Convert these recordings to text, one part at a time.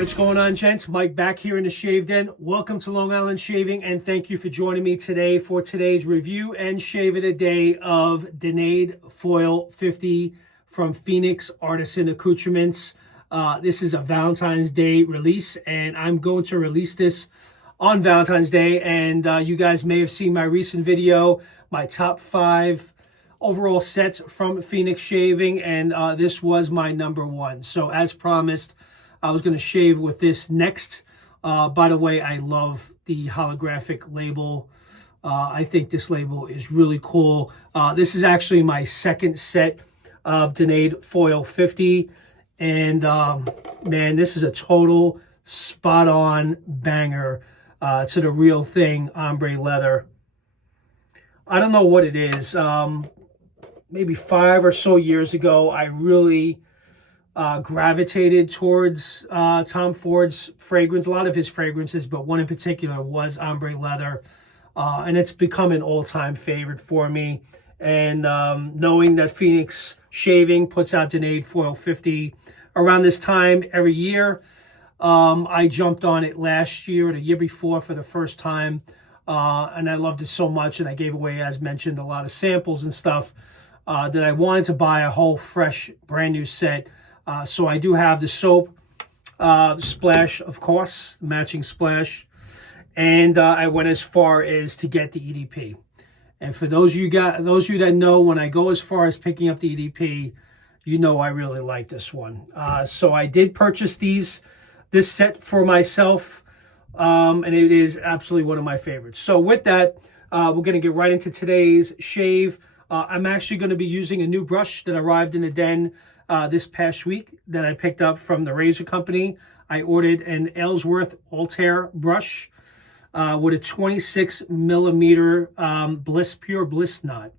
what's going on, gents? Mike back here in the Shave Den. Welcome to Long Island Shaving, and thank you for joining me today for today's review and shave of the day of Danaid Foil 50 from Phoenix Artisan Accoutrements. This is a Valentine's Day release, and I'm going to release this on Valentine's Day. And you guys may have seen my recent video, my top 5 overall sets from Phoenix Shaving, and this was my #1. So as promised, I was going to shave with this next. By the way, I love the holographic label. I think this label is really cool. This is actually my second set of Danaid Foil 50. And man, this is a total spot-on banger to the real thing, Ombre leather. I don't know what it is. Maybe 5 or so years ago, I really gravitated towards Tom Ford's fragrance, a lot of his fragrances, but one in particular was Ombre leather, and it's become an all-time favorite for me. And knowing that Phoenix Shaving puts out Danaid Foil 50 around this time every year, I jumped on it last year or the year before for the first time, and I loved it so much, and I gave away, as mentioned, a lot of samples and stuff, that I wanted to buy a whole fresh brand new set. So I do have the soap splash, of course, matching splash, and I went as far as to get the EDP. And for those of you that know, when I go as far as picking up the EDP, you know I really like this one. So I did purchase this set for myself, and it is absolutely one of my favorites. So with that, we're going to get right into today's shave. I'm actually going to be using a new brush that arrived in the den this past week that I picked up from the razor company. I ordered an Ellsworth Altair brush with a 26 millimeter Pure Bliss knot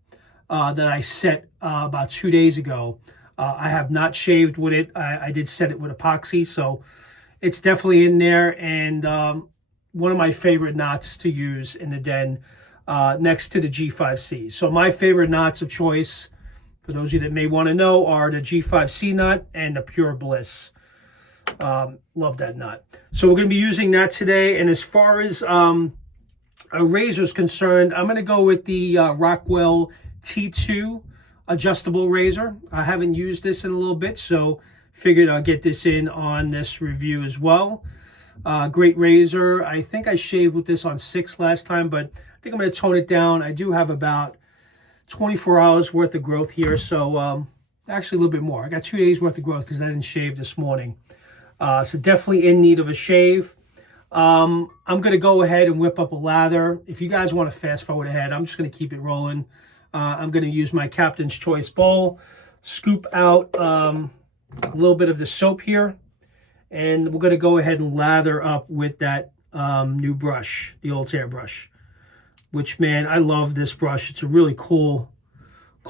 that I set about 2 days ago. I have not shaved with it. I did set it with epoxy, so it's definitely in there, and one of my favorite knots to use in the den, next to the G5C. So my favorite knots of choice, for those of you that may want to know, are the G5C knot and the Pure Bliss. Love that knot. So we're going to be using that today. And as far as a razor is concerned, I'm going to go with the Rockwell T2 Adjustable Razor. I haven't used this in a little bit, so figured I'll get this in on this review as well. Great razor. I think I shaved with this on 6 last time, but I think I'm going to tone it down. I do have about 24 hours worth of growth here, so actually a little bit more. I got 2 days worth of growth because I didn't shave this morning. So definitely in need of a shave. I'm going to go ahead and whip up a lather. If you guys want to fast forward ahead, I'm just going to keep it rolling. I'm going to use my Captain's Choice bowl, scoop out a little bit of the soap here, and we're going to go ahead and lather up with that new brush, the Altair brush. Which, man, I love this brush. It's a really cool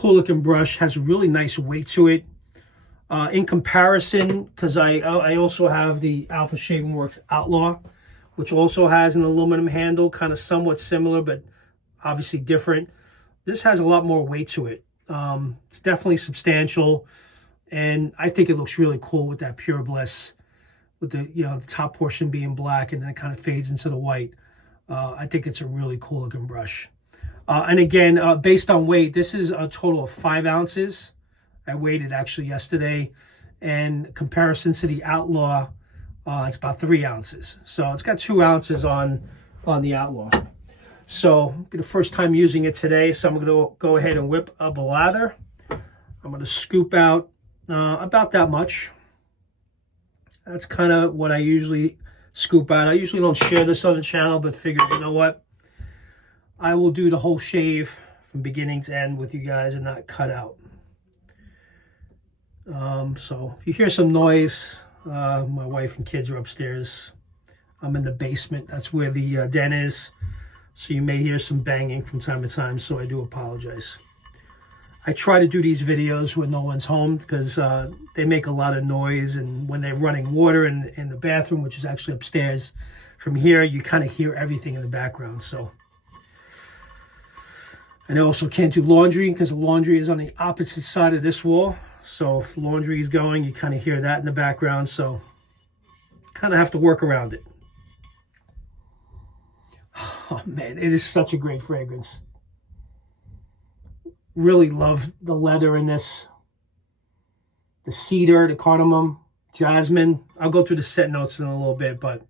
looking brush. Has a really nice weight to it. In comparison, because I also have the Alpha Shaving Works Outlaw, which also has an aluminum handle, kind of somewhat similar, but obviously different. This has a lot more weight to it. It's definitely substantial, and I think it looks really cool with that Pure Bliss, with the the top portion being black, and then it kind of fades into the white. I think it's a really cool looking brush. And again, based on weight, this is a total of 5 ounces. I weighed it actually yesterday. And in comparison to the Outlaw, it's about 3 ounces. So it's got 2 ounces on the Outlaw. So it'll be the first time using it today. So I'm going to go ahead and whip up a lather. I'm going to scoop out about that much. That's kind of what I usually scoop out. I usually don't share this on the channel, but figured, you know what, I will do the whole shave from beginning to end with you guys and not cut out. So if you hear some noise, my wife and kids are upstairs. I'm in the basement. That's where the den is, so you may hear some banging from time to time, so I do apologize. I try to do these videos when no one's home because they make a lot of noise, and when they're running water in the bathroom, which is actually upstairs from here, you kind of hear everything in the background. So, and I also can't do laundry because the laundry is on the opposite side of this wall. So if laundry is going, you kind of hear that in the background. So kind of have to work around it. Oh man, it is such a great fragrance. Really love the leather in this. The cedar, the cardamom, jasmine. I'll go through the scent notes in a little bit, but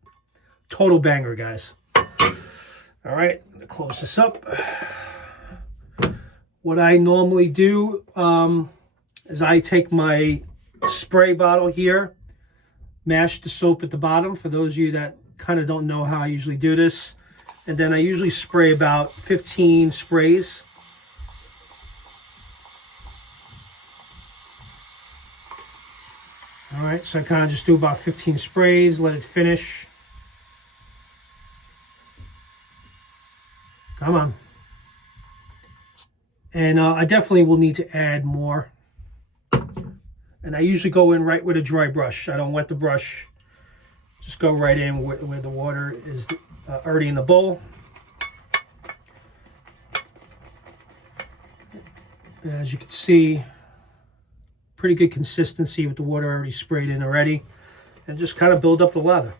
total banger, guys. All right, I'm gonna close this up. What I normally do is I take my spray bottle here, mash the soap at the bottom, for those of you that kind of don't know how I usually do this. And then I usually spray about 15 sprays. All right, so I kind of just do about 15 sprays, let it finish. Come on. And I definitely will need to add more. And I usually go in right with a dry brush. I don't wet the brush. Just go right in where the water is already in the bowl. And as you can see, pretty good consistency with the water already sprayed in already. And just kind of build up the lather.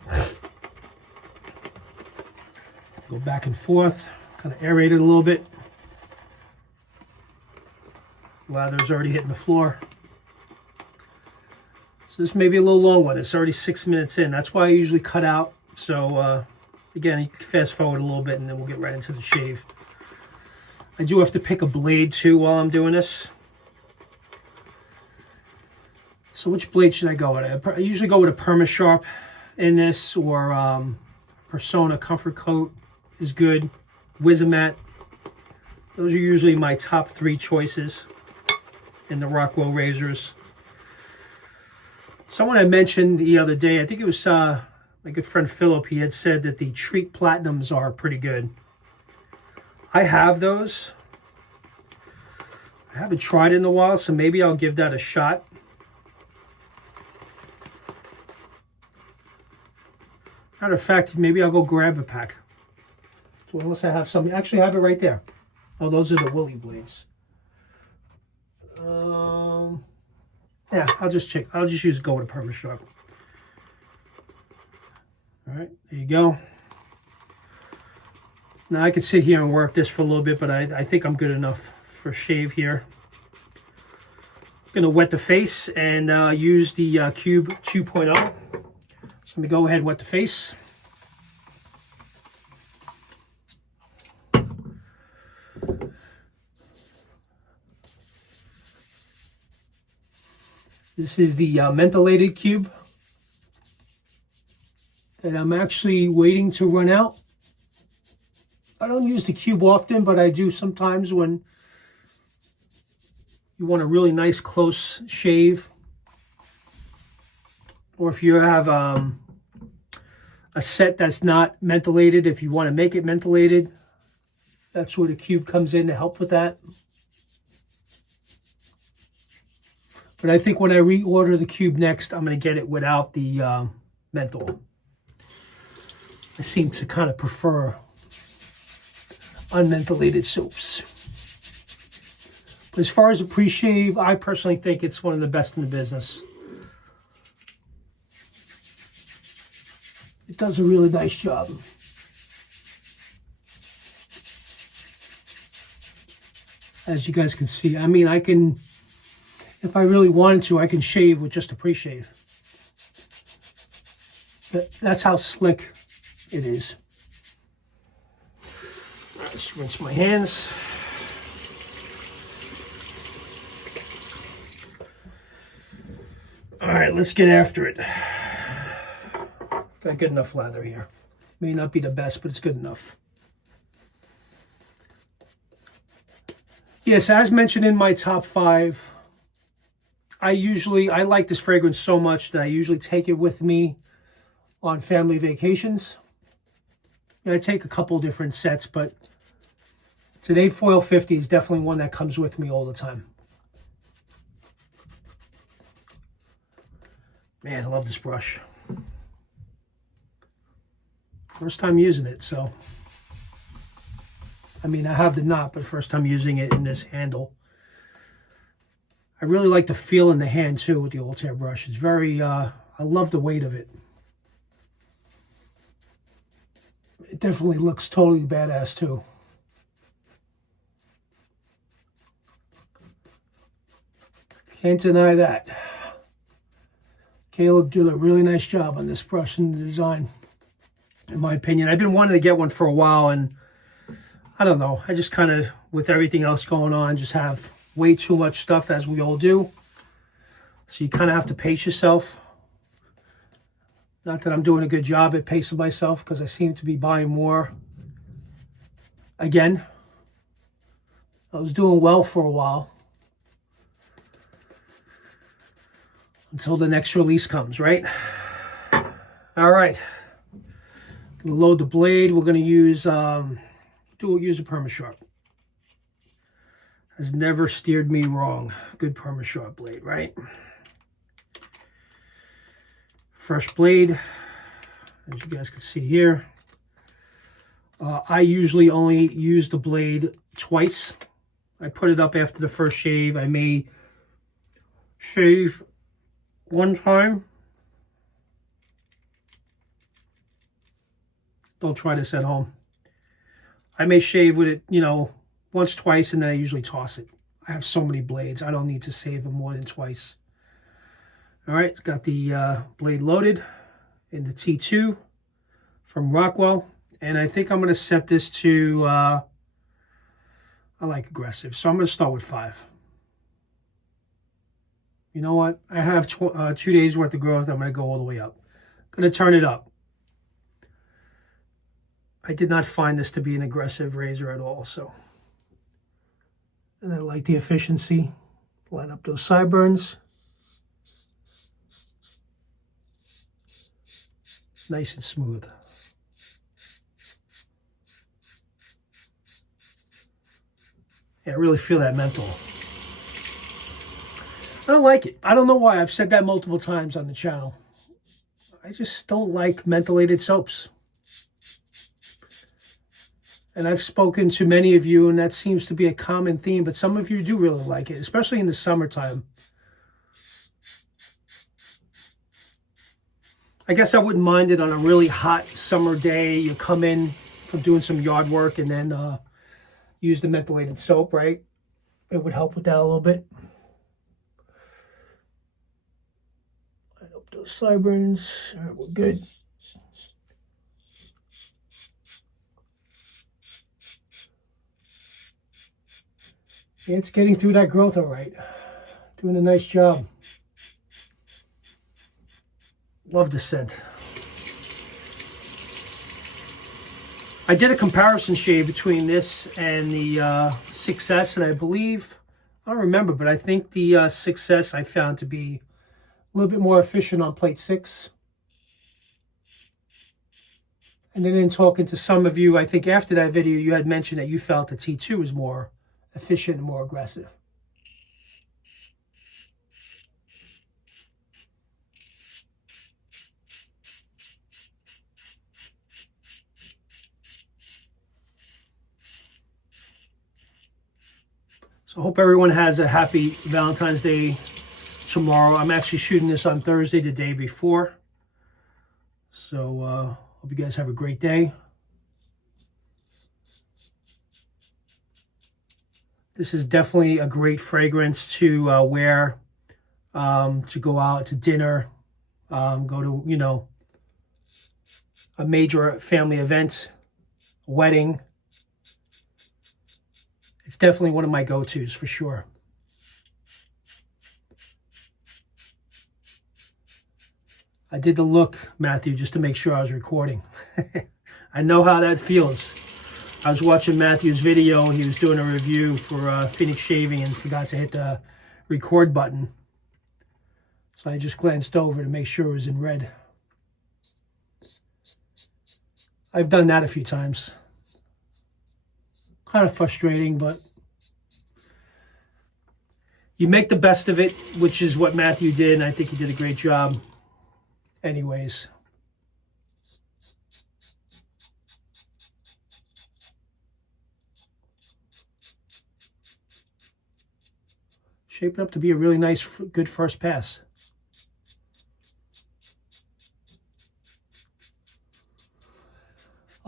Go back and forth, kind of aerate it a little bit. Lather's already hitting the floor. So this may be a little long one. It's already 6 minutes in. That's why I usually cut out. So again, you can fast forward a little bit and then we'll get right into the shave. I do have to pick a blade too while I'm doing this. So which blade should I go with? I usually go with a Perma-Sharp in this, or Persona Comfort Coat is good. Wizamat. Those are usually my top 3 choices in the Rockwell razors. Someone I mentioned the other day, I think it was my good friend Philip, he had said that the Treat Platinums are pretty good. I have those. I haven't tried it in a while, so maybe I'll give that a shot. Matter of fact, maybe I'll go grab a pack. So unless I have something, actually I have it right there. Oh, those are the Willy blades. Yeah, I'll just check. I'll just use go with a Perma-Sharp. All right, there you go. Now I could sit here and work this for a little bit, but I think I'm good enough for shave here. I'm gonna wet the face and use the Cube 2.0. So let me go ahead and wet the face. This is the mentholated cube that I'm actually waiting to run out. I don't use the cube often, but I do sometimes when you want a really nice close shave. Or if you have a set that's not mentholated, if you want to make it mentholated, that's where the cube comes in to help with that. But I think when I reorder the cube next, I'm going to get it without the menthol. I seem to kind of prefer unmentholated soaps. But as far as a pre-shave, I personally think it's one of the best in the business. It does a really nice job. As you guys can see, I mean, I can, if I really wanted to, I can shave with just a pre-shave. That's how slick it is. Just rinse my hands. All right, let's get after it. Got good enough lather here. May not be the best, but it's good enough. Yes, as mentioned in my top 5, I like this fragrance so much that I usually take it with me on family vacations. I take a couple different sets, but Danaid Foil 50 is definitely one that comes with me all the time. Man, I love this brush. First time using it, so. I mean, I have the knot, but first time using it in this handle. I really like the feel in the hand, too, with the Altair brush. It's very, I love the weight of it. it definitely looks totally badass too. Can't deny that. Caleb did a really nice job on this brush and the design, in my opinion. I've been wanting to get one for a while, and I don't know. I just kind of, with everything else going on, just have way too much stuff, as we all do. So you kind of have to pace yourself. Not that I'm doing a good job at pacing myself, because I seem to be buying more again. I was doing well for a while, until the next release comes, right? All right. Gonna load the blade. We're gonna use use a Perma-Sharp. Has never steered me wrong. Good Perma-Sharp blade, right? Fresh blade, as you guys can see here. I usually only use the blade twice. I put it up after the first shave. I may shave one time. Don't try this at home. I may shave with it, you know, once, twice, and then I usually toss it. I have so many blades. I don't need to save them more than twice. All right, it's got the blade loaded in the T2 from Rockwell. And I think I'm going to set this to, I like aggressive. So I'm going to start with 5. You know what? I have 2 days worth of growth. I'm going to go all the way up. Going to turn it up. I did not find this to be an aggressive razor at all. So, and I like the efficiency. Line up those sideburns. Nice and smooth. Yeah, I really feel that menthol. I don't like it. I don't know why. I've said that multiple times on the channel. I just don't like mentholated soaps. And I've spoken to many of you, and that seems to be a common theme, but some of you do really like it, especially in the summertime. I guess I wouldn't mind it on a really hot summer day. You come in from doing some yard work and then use the mentholated soap, right? It would help with that a little bit. Line up those sideburns. All right, we're good. Yeah, it's getting through that growth all right. Doing a nice job. Love the scent. I did a comparison shave between this and the Success, and I believe, I don't remember, but I think the Success I found to be a little bit more efficient on plate 6. And then in talking to some of you, I think after that video, you had mentioned that you felt the T2 was more efficient and more aggressive. So I hope everyone has a happy Valentine's Day tomorrow. I'm actually shooting this on Thursday, the day before. So hope you guys have a great day. This is definitely a great fragrance to wear, to go out to dinner, go to, you know, a major family event, a wedding. It's definitely one of my go-tos for sure. I did the look, Matthew, just to make sure I was recording. I know how that feels. I was watching Matthew's video. He was doing a review for Phoenix Shaving and forgot to hit the record button. So I just glanced over to make sure it was in red. I've done that a few times. Kind of frustrating, but you make the best of it, which is what Matthew did, and I think he did a great job. Anyways. Shaping up to be a really nice, good first pass.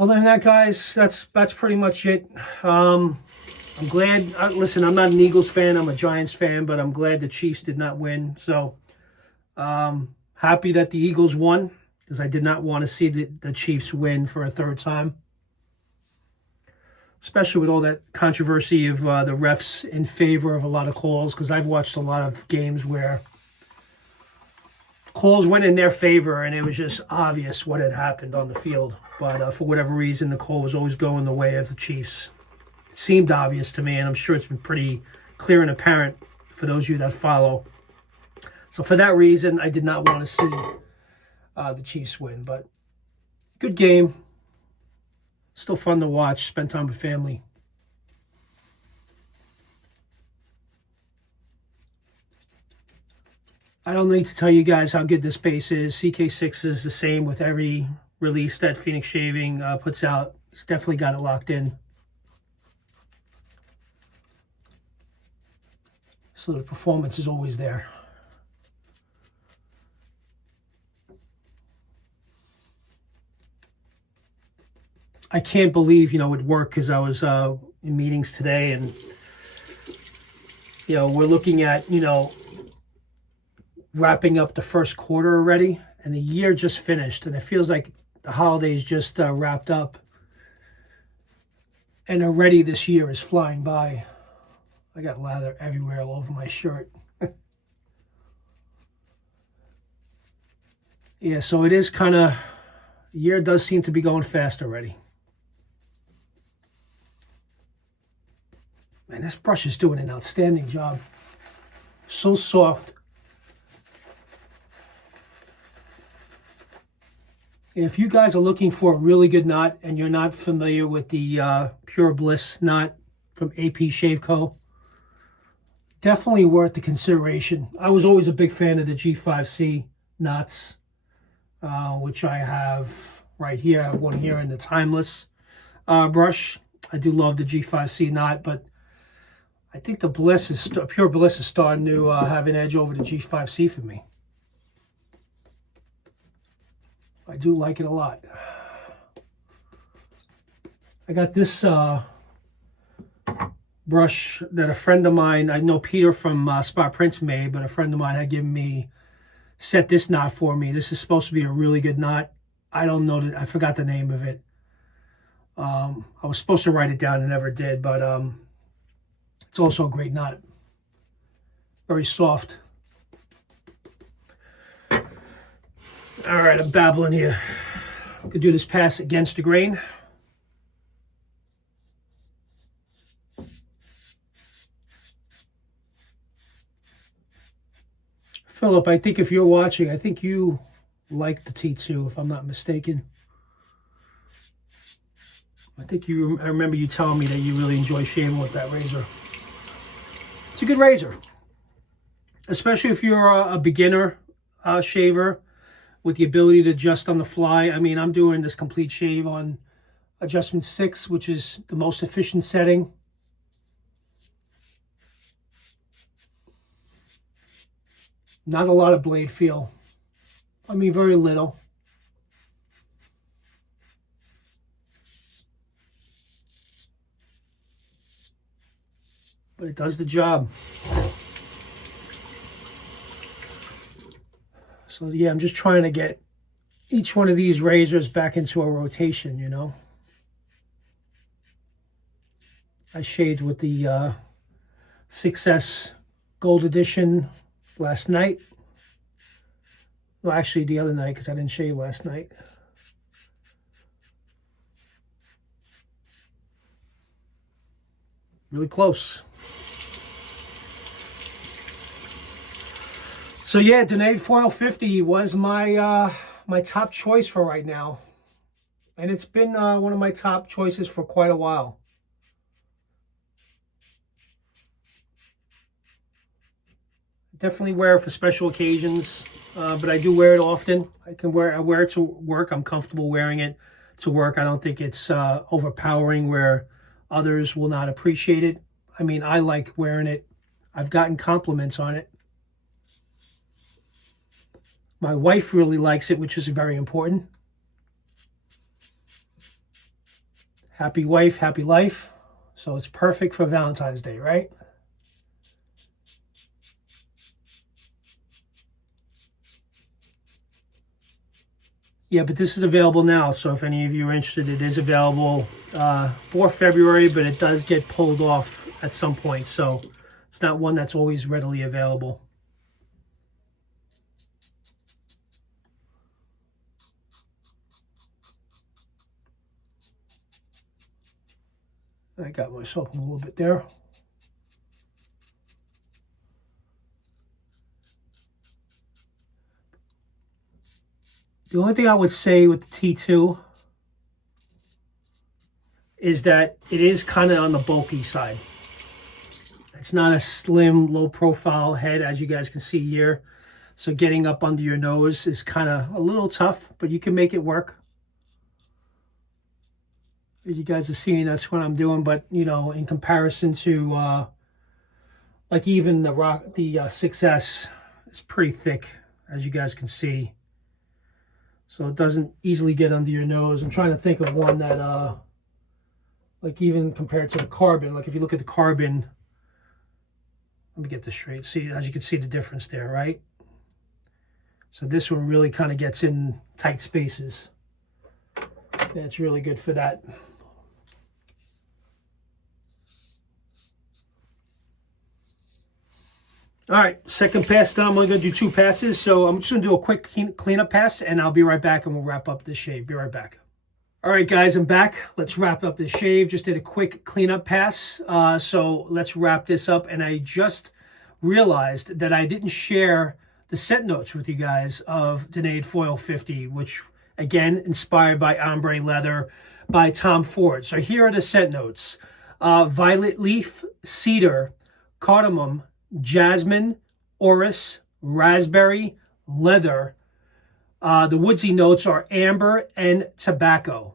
Other than that, guys, that's pretty much it. I'm glad. Listen, I'm not an Eagles fan. I'm a Giants fan, but I'm glad the Chiefs did not win. So happy that the Eagles won, because I did not want to see the Chiefs win for a third time, especially with all that controversy of the refs in favor of a lot of calls, because I've watched a lot of games where calls went in their favor and it was just obvious what had happened on the field. But for whatever reason, the call was always going the way of the Chiefs. It seemed obvious to me, and I'm sure it's been pretty clear and apparent for those of you that follow. So for that reason, I did not want to see the Chiefs win. But good game. Still fun to watch, spend time with family. I don't need to tell you guys how good this base is. CK6 is the same with every release that Phoenix Shaving puts out. It's definitely got it locked in. So the performance is always there. I can't believe, it worked, because I was in meetings today, and, we're looking at, wrapping up the first quarter already, and the year just finished, and it feels like the holidays just wrapped up, and already this year is flying by. I got lather everywhere all over my shirt. Yeah, so it is kind of, the year does seem to be going fast already. Man, this brush is doing an outstanding job. So soft. If you guys are looking for a really good knot and you're not familiar with the Pure Bliss knot from AP Shave Co., definitely worth the consideration. I was always a big fan of the G5C knots, which I have right here. I have one here in the Timeless brush. I do love the G5C knot, but I think the Pure Bliss is starting to have an edge over the G5C for me. I do like it a lot. I got this brush that a friend of mine, I know Peter from Spot Prints made, but a friend of mine had given me, set this knot for me. This is supposed to be a really good knot. I don't know, I forgot the name of it. I was supposed to write it down and never did, but it's also a great knot. Very soft. All right, I'm babbling here. I could do this pass against the grain. Philip, I think if you're watching, I think you like the T2, if I'm not mistaken. I remember you telling me that you really enjoy shaving with that razor. It's a good razor, especially if you're a beginner shaver with the ability to adjust on the fly. I mean, I'm doing this complete shave on adjustment 6, which is the most efficient setting. Not a lot of blade feel. I mean, very little. But it does the job. So yeah, I'm just trying to get each one of these razors back into a rotation, I shaved with the 6S Gold Edition last night. Well, actually the other night, because I didn't shave last night. Really close. So yeah, Danaid Foil 50 was my my top choice for right now. And it's been one of my top choices for quite a while. Definitely wear it for special occasions, but I do wear it often. I wear it to work. I'm comfortable wearing it to work. I don't think it's overpowering where others will not appreciate it. I mean, I like wearing it. I've gotten compliments on it. My wife really likes it, which is very important. Happy wife, happy life. So it's perfect for Valentine's Day, right? Yeah, but this is available now, so if any of you are interested, it is available for February, but it does get pulled off at some point, so it's not one that's always readily available. I got myself a little bit there. The only thing I would say with the T2 is that it is kind of on the bulky side. It's not a slim, low-profile head, as you guys can see here. So getting up under your nose is kind of a little tough, but you can make it work. As you guys are seeing, that's what I'm doing. But, you know, in comparison to, like even the 6S, it's pretty thick, as you guys can see. So it doesn't easily get under your nose. I'm trying to think of one that, like even compared to the Carbon, like if you look at the Carbon, let me get this straight. See, as you can see the difference there, right? So this one really kind of gets in tight spaces. That's really good for that. All right, second pass done. I'm only going to do 2 passes. So I'm just going to do a quick cleanup pass, and I'll be right back, and we'll wrap up this shave. Be right back. All right, guys, I'm back. Let's wrap up this shave. Just did a quick cleanup pass. So let's wrap this up. And I just realized that I didn't share the set notes with you guys of Danaid Foil 50, which, again, inspired by Ombre Leather by Tom Ford. So here are the set notes. Violet Leaf, Cedar, Cardamom, Jasmine, Orris, Raspberry, Leather. The woodsy notes are amber and tobacco.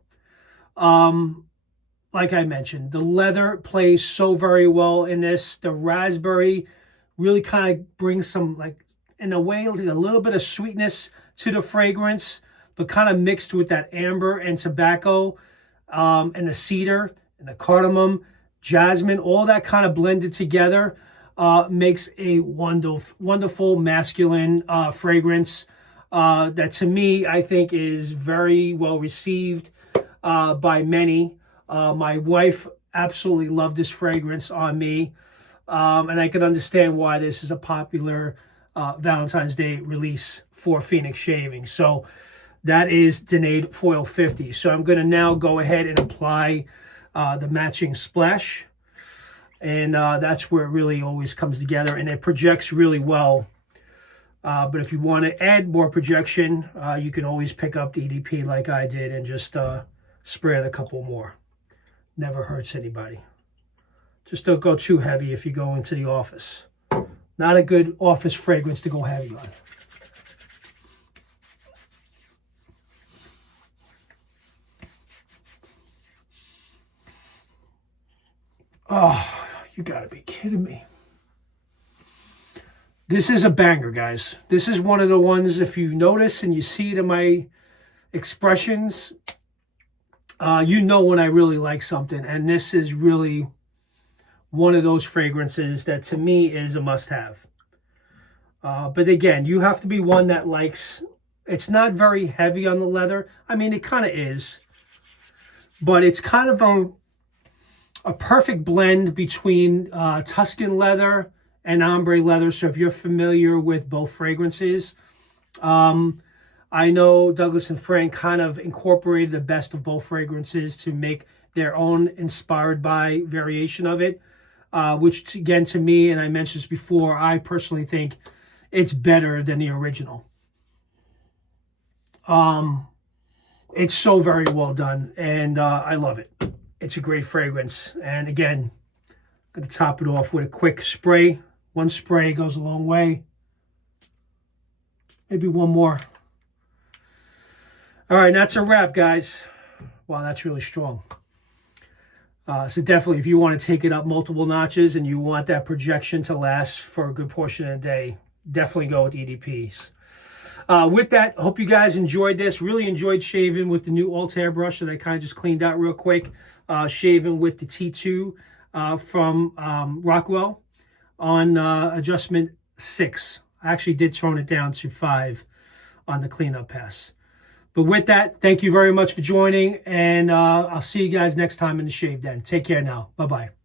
Like I mentioned, the leather plays so very well in this. The raspberry really kind of brings some, like, in a way, like a little bit of sweetness to the fragrance, but kind of mixed with that amber and tobacco, and the cedar and the cardamom, jasmine, all that kind of blended together. Makes a wonderful masculine fragrance that to me, I think is very well received by many. My wife absolutely loved this fragrance on me, and I can understand why this is a popular Valentine's Day release for Phoenix Shaving. So that is Danaid Foil 50. So I'm going to now go ahead and apply the matching splash. And that's where it really always comes together, and it projects really well. But if you want to add more projection, you can always pick up the EDP like I did and just spray it a couple more. Never hurts anybody. Just don't go too heavy if you go into the office. Not a good office fragrance to go heavy on. Oh, you gotta be kidding me. This is a banger, guys. This is one of the ones, if you notice and you see it in my expressions, you know when I really like something. And this is really one of those fragrances that to me is a must-have. But again, you have to be one that likes, it's not very heavy on the leather. I mean, it kind of is. But it's kind of a perfect blend between Tuscan leather and ombre leather. So if you're familiar with both fragrances, I know Douglas and Frank kind of incorporated the best of both fragrances to make their own inspired by variation of it, which again, to me, and I mentioned this before, I personally think it's better than the original. It's so very well done, and I love it. It's a great fragrance. And again, I'm going to top it off with a quick spray. One spray goes a long way. Maybe one more. All right, that's a wrap, guys. Wow, that's really strong. So definitely, if you want to take it up multiple notches and you want that projection to last for a good portion of the day, definitely go with EDPs. With that, hope you guys enjoyed this. Really enjoyed shaving with the new Altair brush that I kind of just cleaned out real quick. Shaving with the T2 from Rockwell on adjustment 6. I actually did tone it down to 5 on the cleanup pass. But with that, thank you very much for joining, and I'll see you guys next time in the Shave Den. Take care now. Bye-bye.